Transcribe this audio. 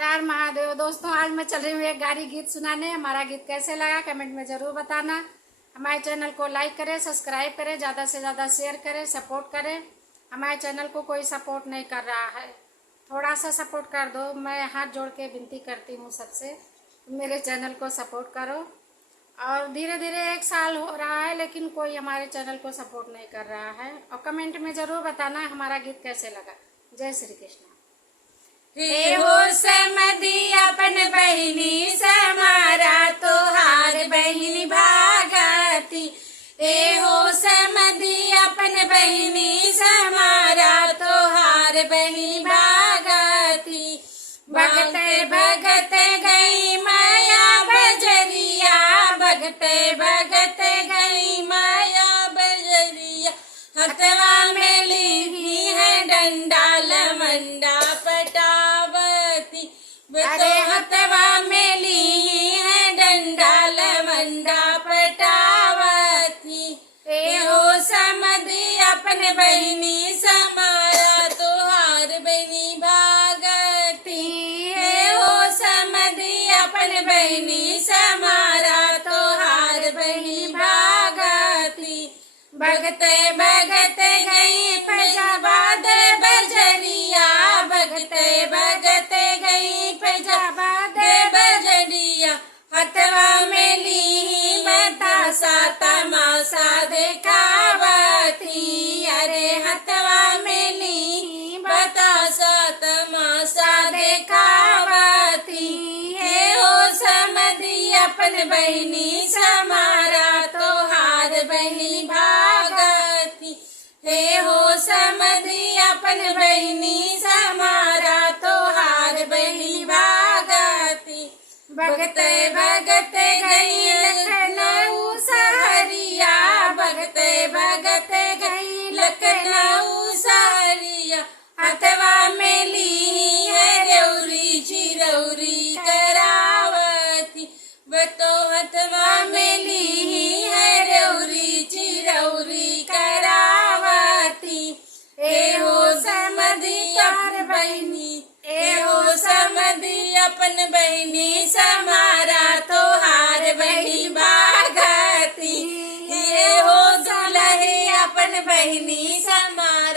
हर हर महादेव। दोस्तों, आज मैं चल रही हूँ एक गाड़ी गीत सुनाने। हमारा गीत कैसे लगा कमेंट में जरूर बताना। हमारे चैनल को लाइक करें, सब्सक्राइब करें, ज़्यादा से ज़्यादा शेयर करें, सपोर्ट करें। हमारे चैनल को कोई सपोर्ट नहीं कर रहा है, थोड़ा सा सपोर्ट कर दो। मैं हाथ जोड़ के विनती करती हूँ सबसे, मेरे चैनल को सपोर्ट करो। और धीरे धीरे 1 साल हो रहा है लेकिन कोई हमारे चैनल को सपोर्ट नहीं कर रहा है। और कमेंट में जरूर बताना हमारा गीत कैसे लगा। जय श्री कृष्ण। हे हो समधी अपन बहिनी समारा तोहार बहिनी भागती। हे हो समधी अपन बहिनी समारा तोहार बहिनी भागती। भगते भगते गई माया बजरिया, भगते भगते गई माया बजरिया। हथवा में ली है डंडाल मंडा पटावती। अरे हथवा में ली है डंडाल मंडा पटावती। हे हो समधी अपन बहिनी समारा तोहार बहिनी भागती। हे हो समधी अपन बहिनी समारा तोहार बहिनी भागती। भगते भगते गई फैजाबाद बजरिया, भगते भगते गई फैजाबाद बजरिया। हथवा में ली बतासा तमाशा देखावती। अरे हथवा में ली बतासा तमाशा देखावती। हे हो समधी अपन बहिनी समारा तोहार बहिनी भागती। हे हो समधी अपन बहिनी समारा तोहार बहिनी भागती। भगते भगते गई लखनऊ सहरिया, भगते भगते गई लखनऊ सहरिया। हथवा में ली है रेवरी चिरौरी करावती। बतो हथवा में ली है रेवरी चिरौरी करावती। हे हो समधी अपन बहिनी, हे हो समधी अपन बहिनी समारा तोहार बहिनी भागती। हे हो दुल्हे अपन बहिनी समारा